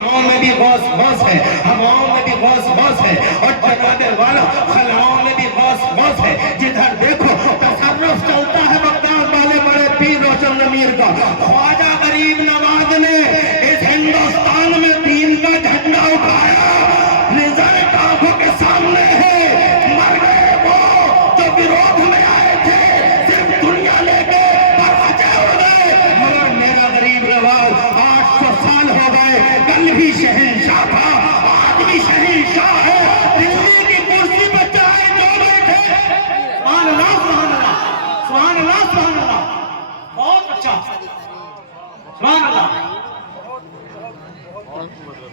ہواؤں میں بھی غوث غوث ہے، ہواؤں میں بھی غوث غوث ہے، اور جناب والا خلاؤں میں بھی غوث غوث ہے۔ جدھر دیکھو تصرف چلتا ہے بغداد والے بڑے پیر روشن ضمیر کا۔ خواجہ غریب نواز نے اس ہندوستان میں دین کا جھنڈا اٹھایا، رزلٹ آنکھوں کے سامنے ہے۔ مر گئے وہ جو ورودھ میں آئے تھے، صرف دنیا لے کے پراچے اڑ گئے، مگر میرا غریب نواز 800 سال ہو گئے، کل بھی شہنشاہ تھا، آج بھی شہنشاہ ہے۔ دلی کی کرسی پہ چاہے جو بیٹھے، سبحان اللہ سبحان اللہ سبحان اللہ سبحان اللہ، بہت اچھا، سبحان اللہ۔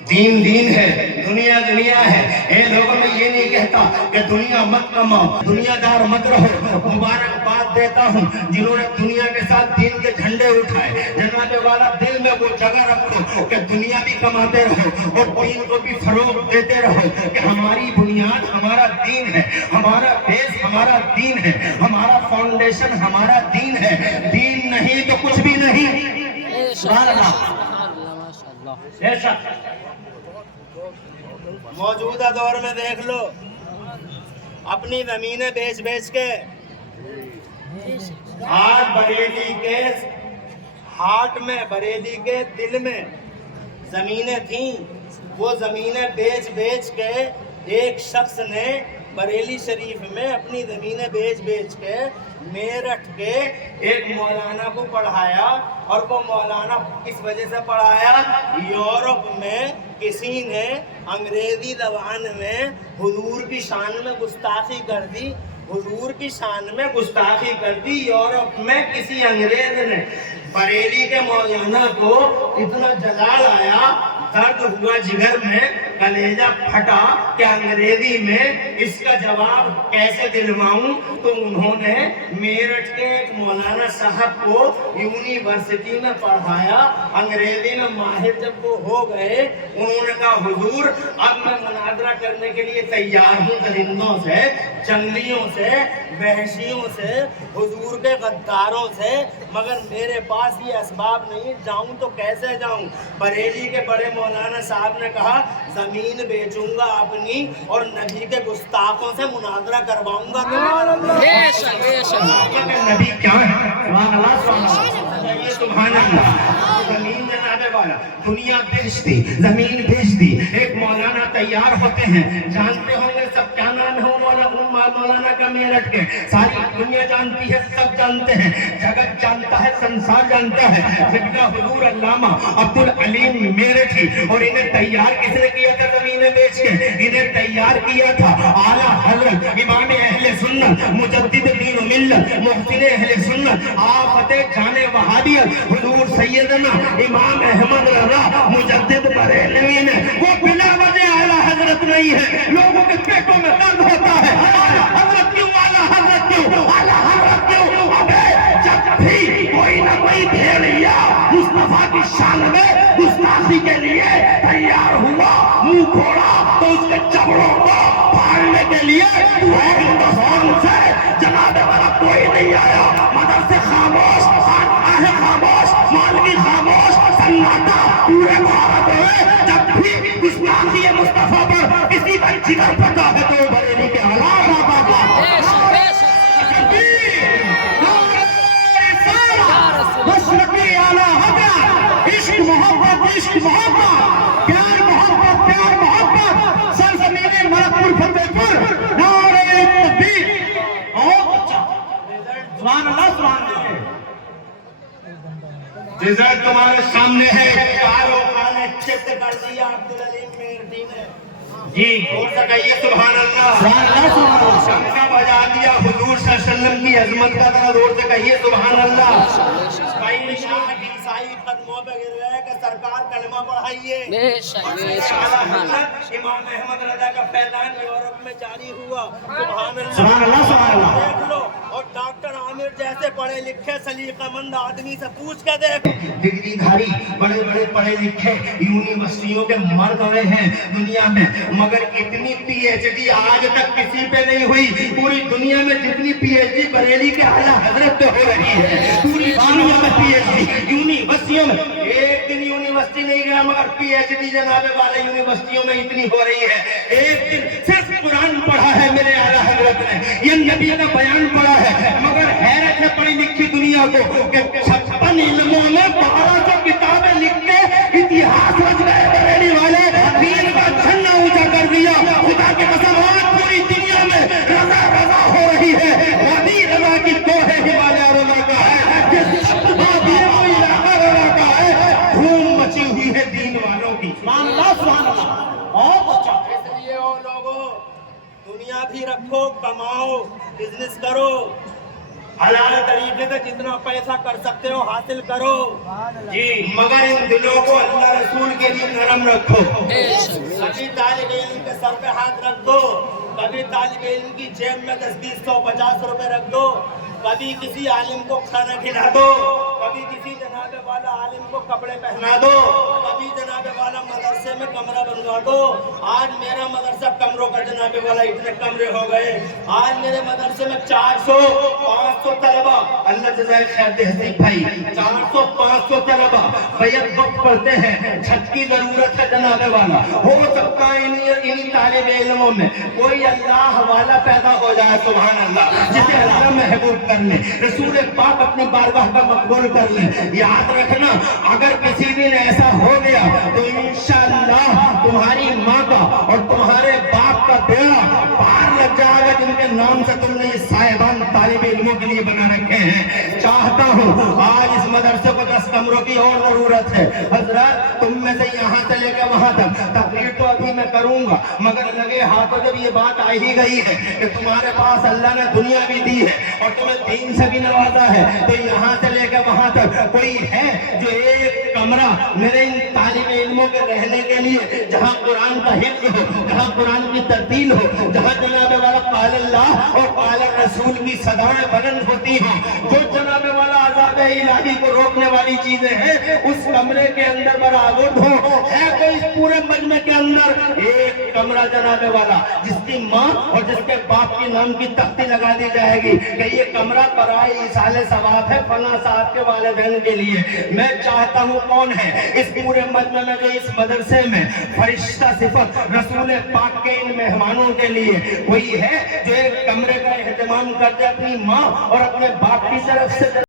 دین دین ہے، دنیا دنیا ہے۔ اے لوگوں میں یہ نہیں کہتا کہ دنیا مت کماؤ، دنیا دار مت رہو۔ مبارکباد دیتا ہوں جنہوں نے دنیا کے ساتھ دین کے جھنڈے اٹھائے۔ جناب والا دل میں وہ جگہ رکھو کہ دنیا بھی کماتے رہو اور دین کو بھی فروغ دیتے رہو، کہ ہماری بنیاد ہمارا دین ہے، ہمارا بیس ہمارا دین ہے، ہمارا فاؤنڈیشن ہمارا دین ہے۔ دین نہیں تو کچھ بھی نہیں۔ سبحان اللہ۔ بے شک موجودہ دور میں دیکھ لو، اپنی زمینیں بیچ بیچ کے آج بریلی کے ہارٹ میں، بریلی کے دل میں زمینیں تھیں، وہ زمینیں بیچ بیچ کے ایک شخص نے بریلی شریف میں اپنی زمینیں بیچ بیچ کے میرٹھ کے ایک مولانا کو پڑھایا، اور وہ مولانا کس وجہ سے پڑھایا؟ یورپ میں کسی نے انگریزی زبان میں حضور کی شان میں گستاخی کر دی، حضور کی شان میں گستاخی کر دی یورپ میں کسی انگریز نے۔ بریلی کے مولانا کو اتنا جلال آیا، درد ہوا جگر میں، کلیجہ پھٹا کہ انگریزی میں اس کا جواب کیسے دلواؤں، تو انہوں نے میرٹھ کے ایک مولانا صاحب کو یونیورسٹی میں پڑھایا۔ انگریزی میں ماہر جب وہ ہو گئے، انہوں نے کہا حضور اب میں مناظرہ کرنے کے لیے تیار ہوں، درندوں سے، جنگلیوں سے، وحشیوں سے، حضور کے غداروں سے، مگر میرے پاس یہ اسباب نہیں، جاؤں تو کیسے جاؤں؟ بریلی کے بڑے مولانا صاحب نے کہا زمین بیچوں گا اپنی اور نبی کے گستاخوں سے مناظرہ کرواؤں گا تمہارا۔ نبی کیا ہے؟ سبحان اللہ سبحان اللہ سبحان اللہ۔ زمین جناب والا دنیا بیچ دی، زمین بیچ دی۔ ایک مولانا تیار ہوتے ہیں، جانتے ہوں گے سب کیا نام ہے مولانا کا میرٹھ کے، ساری دنیا جانتی ہے، سب جانتے ہیں، جگت جانتا ہے، سنسار جانتا ہے، جن کا حضور علامہ عبدالعلیم میرٹھی۔ اور انہیں تیار کس نے کیا تھا زمینیں بیچ کے؟ انہیں تیار کیا تھا اعلیٰ حضرت امام اہل سنت، مجدد دین و ملت، محسن اہل سنت، آفت جان وہابیت، حضور سیدنا امام احمد رضا مجدد بریلوی نے۔ وہ بلا وجہ اعلیٰ حضرت نہیں ہے، لوگوں کے پیٹوں میں درد ہوتا ہے، اعلیٰ حضرت کیوں، اعلیٰ حضرت کیوں، اعلیٰ حضرت کیوں؟ ابے جب بھی کوئی نہ کوئی بھیڑیا مصطفیٰ کی شان میں گستاخی کے لیے تیار ہوا، منہ کھوڑا، تو اس کے چبڑوں کو پھاڑنے کے لیے ہندوستان سے جناب والا کوئی نہیں آیا۔ مدد سے خاموش، خانقاہ خاموش، مولوی خاموش، سناٹا پورے بھارت میں۔ جب بھی گستاخی مصطفیٰ پر کسی کا جگر پھٹا ہے تو بریلی کے حالات مشرقی اعلیٰ حضرت، عشق محبت، عشق محبت، پیار محبت، پیار محبت، سرزمین ملکپور فتح پور، نعرہ تکبیر۔ بہت اچھا، سبحان اللہ سبحان اللہ۔ رزلٹ تمہارے سامنے ہے، چاروں کانے چت کر دیا عبدالعلیم میرٹھی نے۔ جی اور سے کہیے سبحان اللہ، سبحان اللہ سبحان اللہ۔ شمشا بجا دیا حضور صلی اللہ علیہ وسلم کی عظمت کا، ذرا زور سے کہیے سبحان اللہ۔ کئی شاہ کی عیسائی قدموں پہ گر رہے کہ سرکار کلمہ پڑھائیے۔ امام احمد رضا کا فیضان یورپ میں جاری ہوا، سبحان اللہ سبحان اللہ۔ دیکھ لو، اور ڈاکٹر عامر جیسے پڑھے لکھے سلیقہ مند آدمی سے پوچھ کے دیکھ، ڈگری دھاری بڑے بڑے پڑھے لکھے یونیورسٹیوں کے مرد ہوئے ہیں دنیا میں، مگر اتنی پی ایچ ڈی آج تک کسی پہ نہیں ہوئی۔ پوری دنیا میں جتنی پی ایچ ڈی بریلی کے اعلیٰ حضرت پہ ہو رہی ہے، پوری دنیا میں پی ایچ ڈی یونیورسٹیوں میں۔ ایک دن یونیورسٹی یونیورسٹی نہیں گیا مگر پی ایچ ڈی جناب والا یونیورسٹیوں میں اتنی ہو رہی ہے. ایک دن صرف قرآن پڑھا ہے میرے اعلیٰ حضرت نے, یہ نبی کا بیان پڑھا ہے, مگر حیرت ہے پڑھی لکھی دنیا کو کہ 56 علموں میں 1200 کتابیں لکھ کے اتہاس رچ گئے بریلی والے, دین کا جھنڈا اونچا کر دیا. خدا کے قسم آج پوری دنیا میں رضا رضا ہو رہی ہے. وادی رضا کی تو ہے ہمالیہ رضا کا ہے, جس وادی وہ علاقہ رضا کا ہے. دھوم مچی ہوئی ہے دین والوں کی. سبحان اللہ سبحان اللہ. بہت اچھا. اس لیے او لوگوں, دنیا بھی رکھو, کماؤ, بزنس کرو, حلال طریقے سے جتنا پیسہ کر سکتے ہو حاصل کرو جی, مگر ان دلوں کو اللہ رسول کے لیے نرم رکھو. کبھی طالب علم کے سر پہ ہاتھ رکھ دو, کبھی طالب علم کی جیب میں 10, 20, 100, 50 روپے رکھ دو, کبھی کسی عالم کو کھانا کھلا دو, کبھی کسی جناب والا عالم کو کپڑے پہنا دو, کبھی جناب والا مدرسے میں کمرہ بنوا دو. آج میرا مدرسہ کمروں کا جناب والا اتنے کمرے ہو گئے. آج میرے مدرسے میں 400, 500 طلبہ, اللہ جزائے خیر دے حسیب بھائی, 400, 500 طلبہ بیعت وقت پڑھتے ہیں. چھت کی ضرورت ہے جناب والا. ہو سکتا ہے انہی طالب علموں میں کوئی اللہ والا پیدا ہو جائے, سبحان اللہ, جسے اللہ محبوب کر لے, رسول پاک اپنی بارگاہ کا مقبول کر لے. یاد رکھنا, اگر کسی دن ایسا ہو گیا تو انشاءاللہ تمہاری ماں کا اور تمہارے باپ کا بیڑا پار لگ جائے گا جن کے نام سے تم نے یہ صاحبان طالب علموں کے لیے بنا رکھے ہیں. چاہتا ہوں آج اس مدرسے کو 10 کمروں کی اور ضرورت ہے. حضرات, تم میں سے یہاں سے لے کے وہاں تک تقریر تو ابھی میں کروں گا, مگر لگے ہاتھوں جب یہ بات آ ہی گئی ہے کہ تمہارے پاس اللہ نے دنیا بھی دی ہے اور تمہیں دین سے بھی نوازا ہے, تو یہاں سے لے کے وہاں تک کوئی ہے جو ایک کمرہ میرے ان طالب علموں کے رہنے کے لیے, جہاں قرآن کا حفظ ہو, جہاں قرآن کی ترتیل ہو, جہاں جناب والا قال اللہ اور قال رسول کی صدایں بلند ہوتی ہوں, جو جناب والا عذاب الہی کو روکنے والی چیزیں ہیں, اس کمرے کے اندر برآورد ہو. ہے کوئی اس پورے مجمع کے اندر ایک کمرہ جناب والا جس کی ماں اور جس کے باپ کے نام کی تختی لگا دی جائے گی کہ یہ کمرہ برائے ایصال ثواب ہے فلاں صاحب کے والدین کے لیے. میں چاہتا ہوں کون ہے اس پورے مجمع میں جو اس مدرسے میں فرشتہ صفت رسول پاک کے ان مہمانوں کے لیے کوئی ہے جو ایک کمرے کا اہتمام کرتے اپنی ماں اور اپنے باپ کی طرف سے.